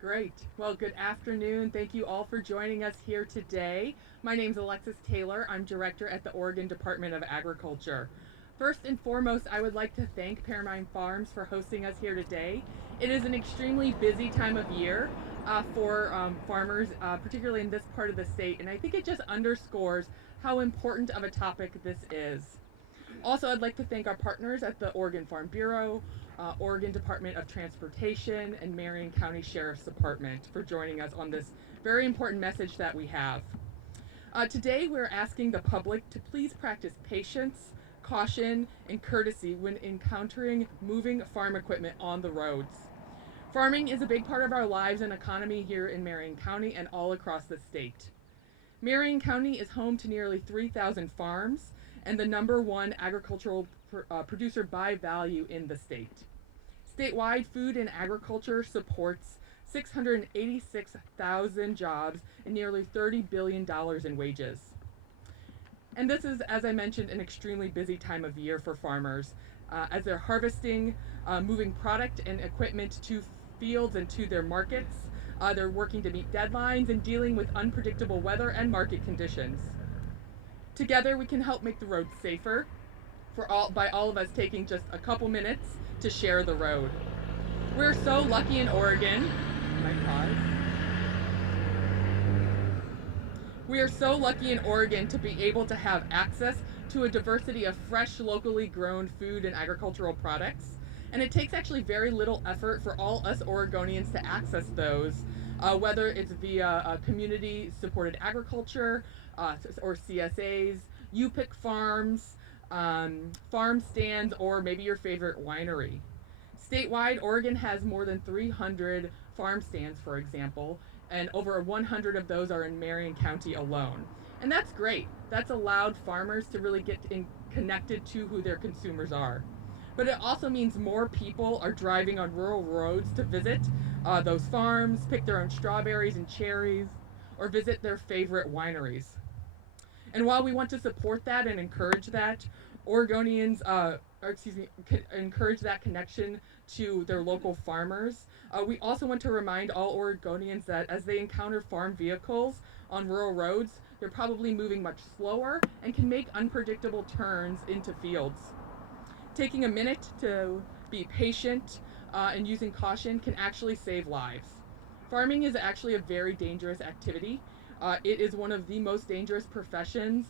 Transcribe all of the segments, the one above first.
Great. Well, good afternoon. Thank you all for joining us here today. My name is Alexis Taylor. I'm director at the Oregon Department of Agriculture. First and foremost, I would like to thank Paramount Farms for hosting us here today. It is an extremely busy time of year for farmers, particularly in this part of the state, and I think it just underscores how important of a topic this is. Also, I'd like to thank our partners at the Oregon Farm Bureau, Oregon Department of Transportation, and Marion County Sheriff's Department for joining us on this very important message that we have. Today, we're asking the public to please practice patience, caution, and courtesy when encountering moving farm equipment on the roads. Farming is a big part of our lives and economy here in Marion County and all across the state. Marion County is home to nearly 3,000 farms and the number one agricultural producer by value in the state. Statewide, food and agriculture supports 686,000 jobs and nearly $30 billion in wages. And this is, as I mentioned, an extremely busy time of year for farmers as they're harvesting, moving product and equipment to fields and to their markets. They're working to meet deadlines and dealing with unpredictable weather and market conditions. Together, we can help make the roads safer by all of us taking just a couple minutes to share the road. We're so lucky in Oregon. Might pause. We are so lucky in Oregon to be able to have access to a diversity of fresh, locally grown food and agricultural products. And it takes actually very little effort for all us Oregonians to access those, whether it's via community-supported agriculture or CSAs, U-Pick farms, farm stands, or maybe your favorite winery. Statewide, Oregon has more than 300 farm stands, for example, and over 100 of those are in Marion County alone. And that's great. That's allowed farmers to really get connected to who their consumers are. But it also means more people are driving on rural roads to visit those farms, pick their own strawberries and cherries, or visit their favorite wineries. And while we want to support that and encourage that, Oregonians, encourage that connection to their local farmers, we also want to remind all Oregonians that as they encounter farm vehicles on rural roads, they're probably moving much slower and can make unpredictable turns into fields. Taking a minute to be patient and using caution can actually save lives. Farming is actually a very dangerous activity. It is one of the most dangerous professions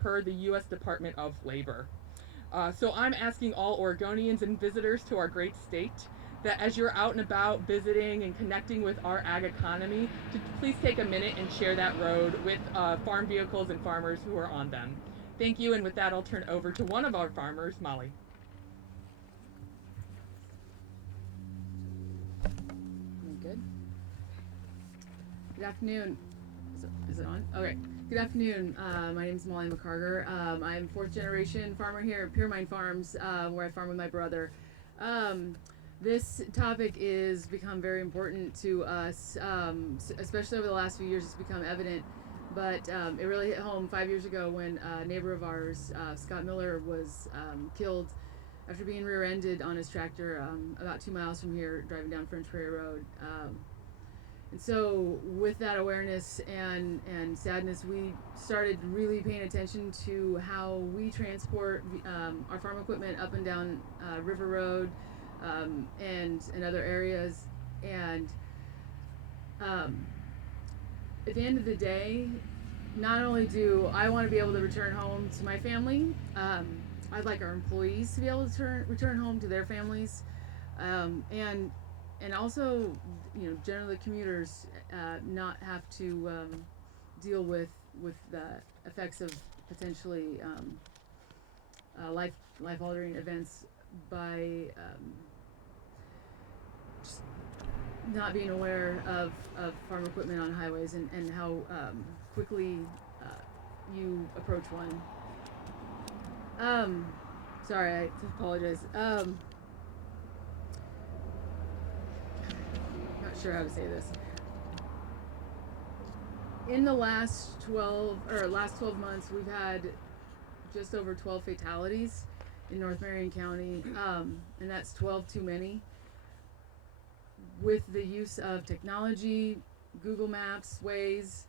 per the U.S. Department of Labor. So I'm asking all Oregonians and visitors to our great state that as you're out and about visiting and connecting with our ag economy, to please take a minute and share that road with farm vehicles and farmers who are on them. Thank you, and with that, I'll turn over to one of our farmers, Molly. Good. Good afternoon. Is it on? Okay. Good afternoon. My name is Melinda Carter. I'm fourth generation farmer here at Paramount Farms, where I farm with my brother. This topic is become very important to us, especially over the last few years. It's become evident, but it really hit home 5 years ago when a neighbor of ours, Scott Miller, was killed after being rear-ended on his tractor about 2 miles from here, driving down French Prairie Road. And so with that awareness and sadness, we started really paying attention to how we transport our farm equipment up and down River Road and other areas. And at the end of the day, not only do I want to be able to return home to my family, I'd like our employees to be able to return home to their families, and also, generally commuters not have to deal with the effects of potentially life-altering events by just not being aware of farm equipment on highways and how quickly you approach one. Sorry, I apologize. Not sure how to say this. In the last 12 months, we've had just over 12 fatalities in North Marion County, and that's 12 too many. with the use of technology, Google Maps, Waze,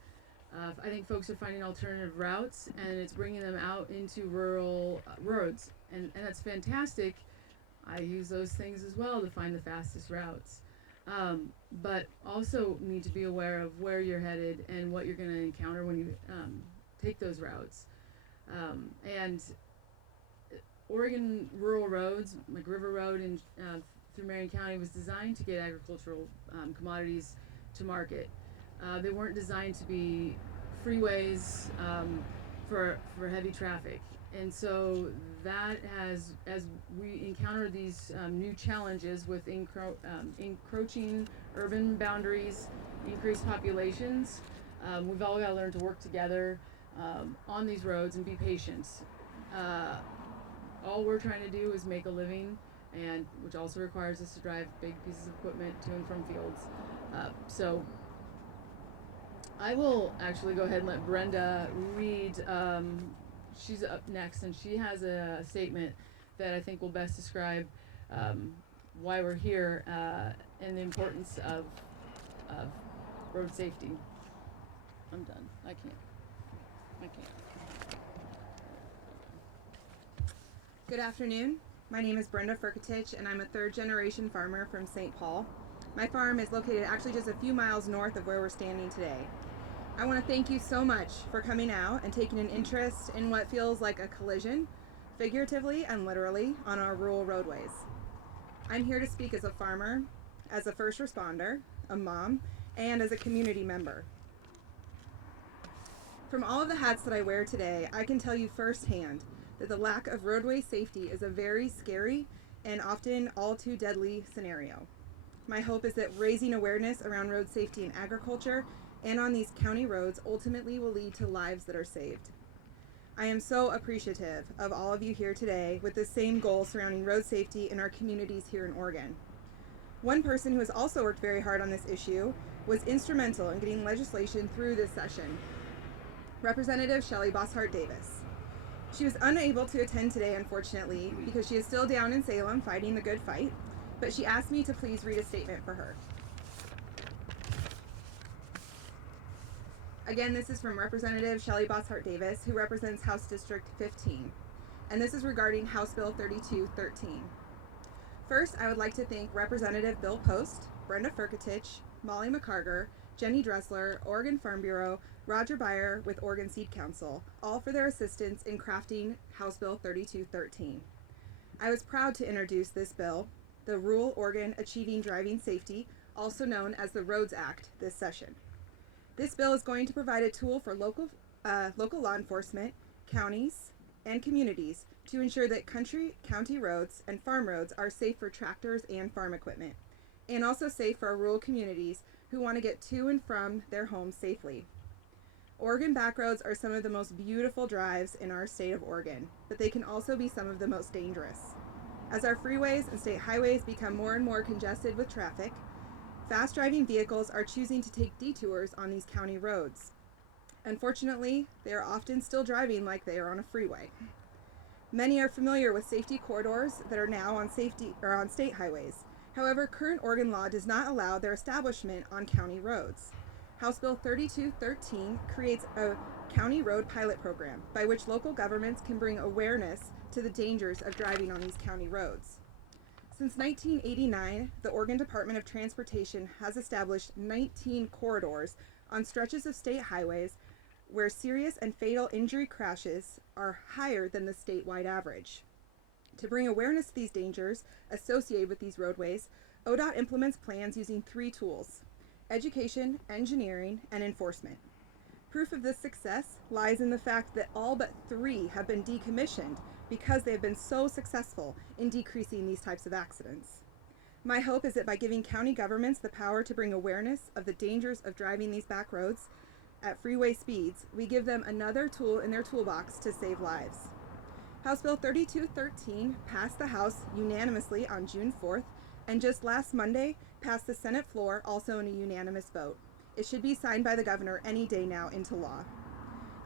I think folks are finding alternative routes, and it's bringing them out into rural roads, and that's fantastic. I use those things as well to find the fastest routes. But also need to be aware of where you're headed and what you're going to encounter when you take those routes. And Oregon rural roads, like River Road and through Marion County, was designed to get agricultural commodities to market. They weren't designed to be freeways for heavy traffic. And so that has, as we encounter these new challenges with encroaching urban boundaries, increased populations, we've all got to learn to work together on these roads and be patient. All we're trying to do is make a living, and which also requires us to drive big pieces of equipment to and from fields. So I will actually go ahead and let Brenda read. She's up next, and she has a statement that I think will best describe why we're here and the importance of road safety. I'm done. I can't. Good afternoon. My name is Brenda Firket, and I'm a third-generation farmer from St. Paul. My farm is located actually just a few miles north of where we're standing today. I want to thank you so much for coming out and taking an interest in what feels like a collision, figuratively and literally, on our rural roadways. I'm here to speak as a farmer, as a first responder, a mom, and as a community member. From all of the hats that I wear today, I can tell you firsthand that the lack of roadway safety is a very scary and often all too deadly scenario. My hope is that raising awareness around road safety in agriculture and on these county roads ultimately will lead to lives that are saved. I am so appreciative of all of you here today with the same goal surrounding road safety in our communities here in Oregon. One person who has also worked very hard on this issue was instrumental in getting legislation through this session, Representative Shelley Bosshart Davis. She was unable to attend today, unfortunately, because she is still down in Salem fighting the good fight, but she asked me to please read a statement for her. Again, this is from Representative Shelley Bosshart Davis, who represents House District 15, and this is regarding House Bill 3213. First, I would like to thank Representative Bill Post, Brenda Firket, Molly McCarger, Jenny Dressler, Oregon Farm Bureau, Roger Beyer with Oregon Seed Council, all for their assistance in crafting House Bill 3213. I was proud to introduce this bill, the Rural Oregon Achieving Driving Safety, also known as the Roads Act, this session. This bill is going to provide a tool for local law enforcement, counties, and communities to ensure that county roads and farm roads are safe for tractors and farm equipment, and also safe for our rural communities who want to get to and from their homes safely. Oregon back roads are some of the most beautiful drives in our state of Oregon, but they can also be some of the most dangerous. As our freeways and state highways become more and more congested with traffic, fast driving vehicles are choosing to take detours on these county roads. Unfortunately, they are often still driving like they are on a freeway. Many are familiar with safety corridors that are now on state highways. However, current Oregon law does not allow their establishment on county roads. House Bill 3213 creates a county road pilot program by which local governments can bring awareness to the dangers of driving on these county roads. Since 1989, the Oregon Department of Transportation has established 19 corridors on stretches of state highways where serious and fatal injury crashes are higher than the statewide average. To bring awareness to these dangers associated with these roadways, ODOT implements plans using 3 tools: education, engineering, and enforcement. Proof of this success lies in the fact that all but 3 have been decommissioned because they have been so successful in decreasing these types of accidents. My hope is that by giving county governments the power to bring awareness of the dangers of driving these back roads at freeway speeds, we give them another tool in their toolbox to save lives. House Bill 3213 passed the House unanimously on June 4th, and just last Monday passed the Senate floor also in a unanimous vote. It should be signed by the governor any day now into law.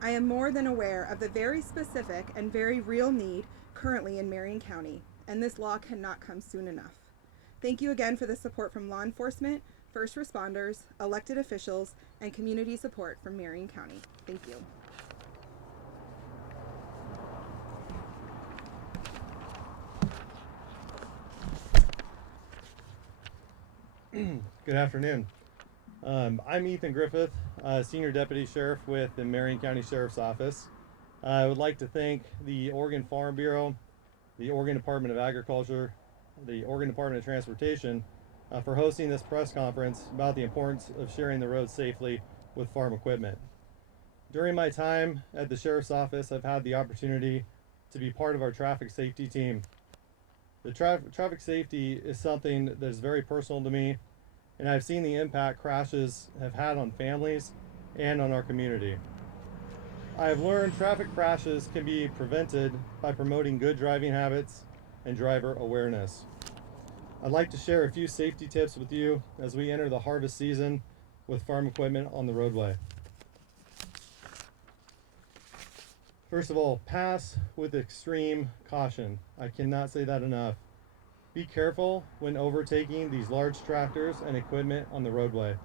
I am more than aware of the very specific and very real need currently in Marion County, and this law cannot come soon enough. Thank you again for the support from law enforcement, first responders, elected officials, and community support from Marion County. Thank you. Good afternoon. I'm Ethan Griffith, Senior Deputy Sheriff with the Marion County Sheriff's Office. I would like to thank the Oregon Farm Bureau, the Oregon Department of Agriculture, the Oregon Department of Transportation for hosting this press conference about the importance of sharing the road safely with farm equipment. During my time at the Sheriff's Office, I've had the opportunity to be part of our traffic safety team. The traffic safety is something that is very personal to me, and I've seen the impact crashes have had on families and on our community. I have learned traffic crashes can be prevented by promoting good driving habits and driver awareness. I'd like to share a few safety tips with you as we enter the harvest season with farm equipment on the roadway. First of all, pass with extreme caution. I cannot say that enough. Be careful when overtaking these large tractors and equipment on the roadway.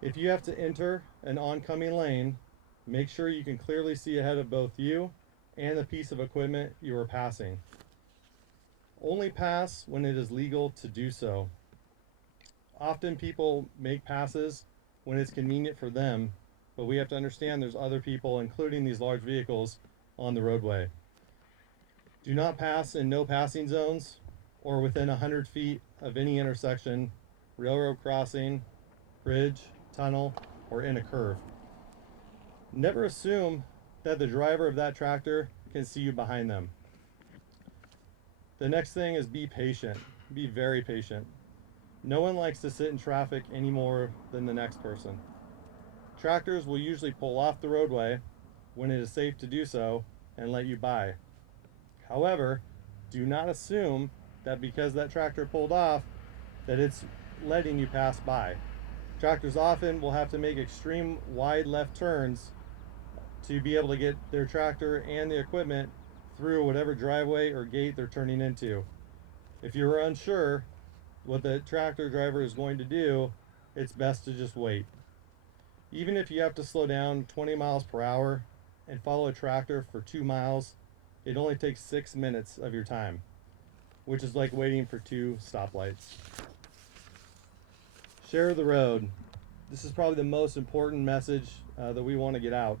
If you have to enter an oncoming lane, make sure you can clearly see ahead of both you and the piece of equipment you are passing. Only pass when it is legal to do so. Often people make passes when it's convenient for them, but we have to understand there's other people, including these large vehicles, on the roadway. Do not pass in no passing zones or within 100 feet of any intersection, railroad crossing, bridge, tunnel, or in a curve. Never assume that the driver of that tractor can see you behind them. The next thing is be patient. Be very patient. No one likes to sit in traffic any more than the next person. Tractors will usually pull off the roadway when it is safe to do so and let you by. However, do not assume that because that tractor pulled off that it's letting you pass by. Tractors often will have to make extreme wide left turns to be able to get their tractor and the equipment through whatever driveway or gate they're turning into. If you're unsure what the tractor driver is going to do, it's best to just wait. Even if you have to slow down 20 miles per hour and follow a tractor for 2 miles, it only takes 6 minutes of your time, which is like waiting for 2 stoplights. Share the road. This is probably the most important message that we want to get out.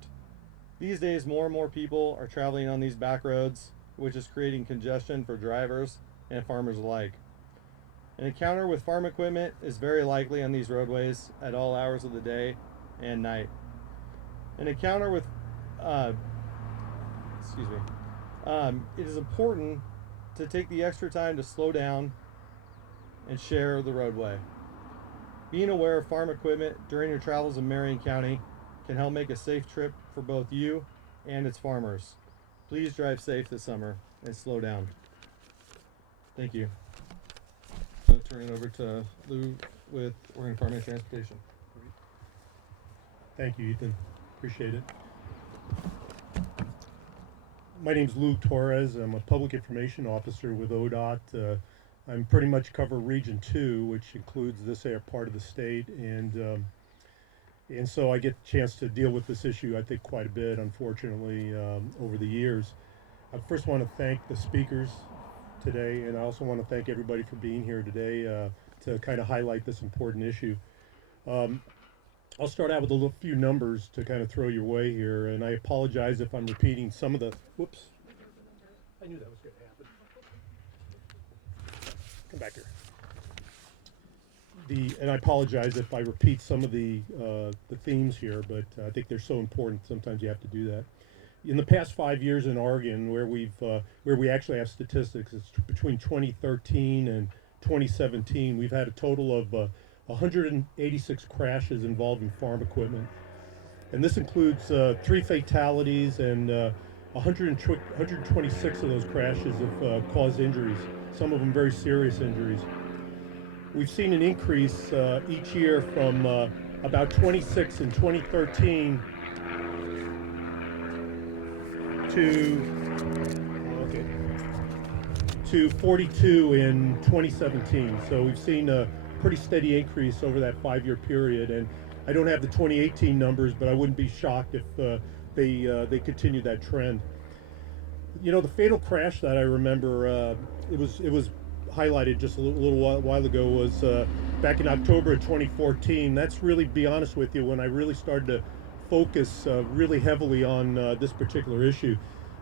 These days, more and more people are traveling on these back roads, which is creating congestion for drivers and farmers alike. An encounter with farm equipment is very likely on these roadways at all hours of the day and night. An encounter with, it is important to take the extra time to slow down and share the roadway. Being aware of farm equipment during your travels in Marion County can help make a safe trip for both you and its farmers. Please drive safe this summer and slow down. Thank you. I'll turn it over to Lou with Oregon Department of Transportation. Thank you, Ethan. Appreciate it. My name's Lou Torres. I'm a public information officer with ODOT. I'm pretty much cover Region 2, which includes this part of the state, and so I get the chance to deal with this issue, I think, quite a bit, unfortunately, over the years. I first want to thank the speakers today, and I also want to thank everybody for being here today to kind of highlight this important issue. I'll start out with a few numbers to kind of throw your way here, and I apologize if I'm repeating some of the, whoops, I knew that was going to happen. Come back here. And I apologize if I repeat some of the themes here, but I think they're so important, sometimes you have to do that. In the past 5 years in Oregon, where we actually have statistics, it's between 2013 and 2017, we've had a total of 186 crashes involving farm equipment. And this includes 3 fatalities, and 126 of those crashes have caused injuries, some of them very serious injuries. We've seen an increase each year from about 26 in 2013 to to 42 in 2017. So we've seen a pretty steady increase over that 5-year period. And I don't have the 2018 numbers, but I wouldn't be shocked if they continue that trend. You know, the fatal crash that I remember, it was highlighted just a little while ago, was back in October of 2014. That's really, be honest with you, when I really started to focus really heavily on this particular issue.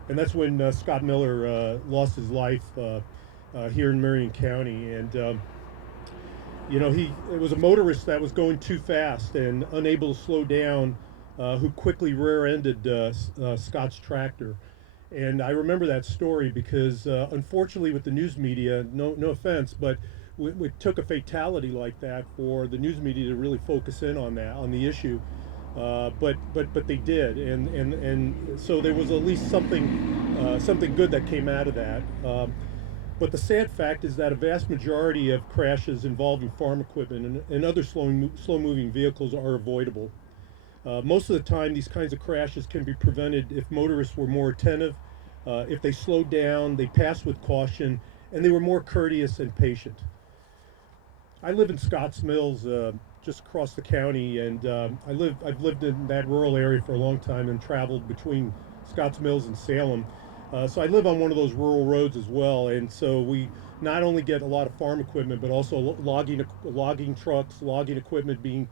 And that's when Scott Miller lost his life here in Marion County. And you know, it was a motorist that was going too fast and unable to slow down, who quickly rear-ended Scott's tractor. And I remember that story because, unfortunately, with the news media, no offense, but it took a fatality like that for the news media to really focus in on the issue. But they did, and so there was at least something good that came out of that. But the sad fact is that a vast majority of crashes involving farm equipment and other slow-moving vehicles are avoidable. Most of the time, these kinds of crashes can be prevented if motorists were more attentive, if they slowed down, they passed with caution, and they were more courteous and patient. I live in Scotts Mills, just across the county, and I've lived in that rural area for a long time and traveled between Scotts Mills and Salem. So I live on one of those rural roads as well, and so we not only get a lot of farm equipment, but also logging trucks, logging equipment being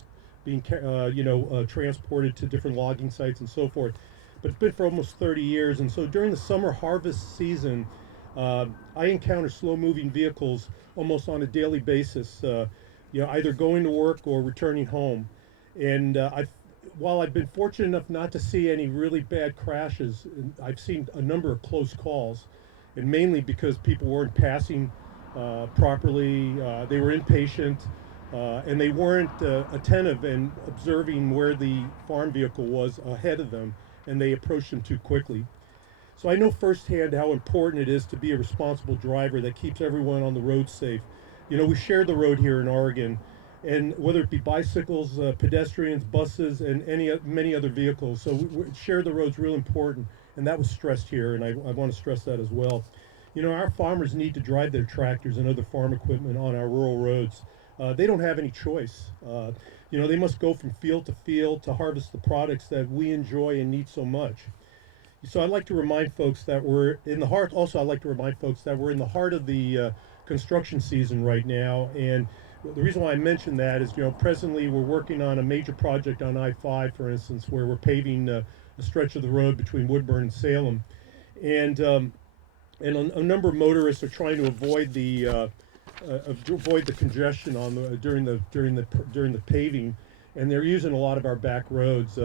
transported to different logging sites and so forth. But it's been for almost 30 years, and so during the summer harvest season, I encounter slow-moving vehicles almost on a daily basis, either going to work or returning home. And while I've been fortunate enough not to see any really bad crashes, I've seen a number of close calls, and mainly because people weren't passing properly, they were impatient, and they weren't attentive and observing where the farm vehicle was ahead of them, and they approached them too quickly. So I know firsthand how important it is to be a responsible driver that keeps everyone on the road safe. You know, we share the road here in Oregon, and whether it be bicycles, pedestrians, buses, and many other vehicles. So we share the road's real important, and that was stressed here, and I want to stress that as well. You know, our farmers need to drive their tractors and other farm equipment on our rural roads. They don't have any choice. They must go from field to field to harvest the products that we enjoy and need so much. So I'd like to remind folks that we're in the heart. Also, I'd like to remind folks that we're in the heart of the construction season right now, and the reason why I mention that is, presently we're working on a major project on I-5, for instance, where we're paving a stretch of the road between Woodburn and Salem, and a number of motorists are trying to avoid the congestion during the paving, and they're using a lot of our back roads.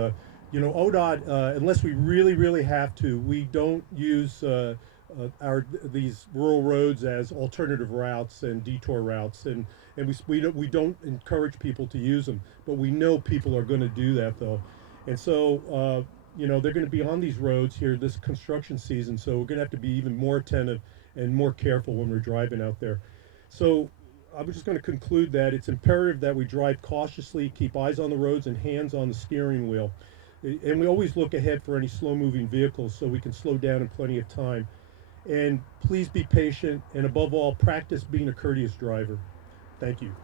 ODOT, unless we really have to, we don't use these rural roads as alternative routes and detour routes, and we don't encourage people to use them, but we know people are going to do that though, and so they're going to be on these roads here this construction season, so we're going to have to be even more attentive and more careful when we're driving out there. So I'm just going to conclude that it's imperative that we drive cautiously, keep eyes on the roads and hands on the steering wheel, and we always look ahead for any slow-moving vehicles so we can slow down in plenty of time. And please be patient, and above all, practice being a courteous driver. Thank you.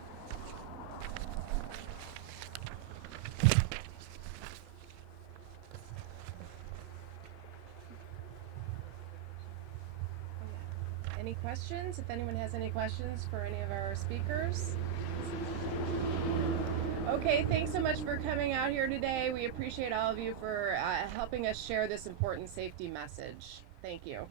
Any questions? If anyone has any questions for any of our speakers? Okay, thanks so much for coming out here today. We appreciate all of you for helping us share this important safety message. Thank you.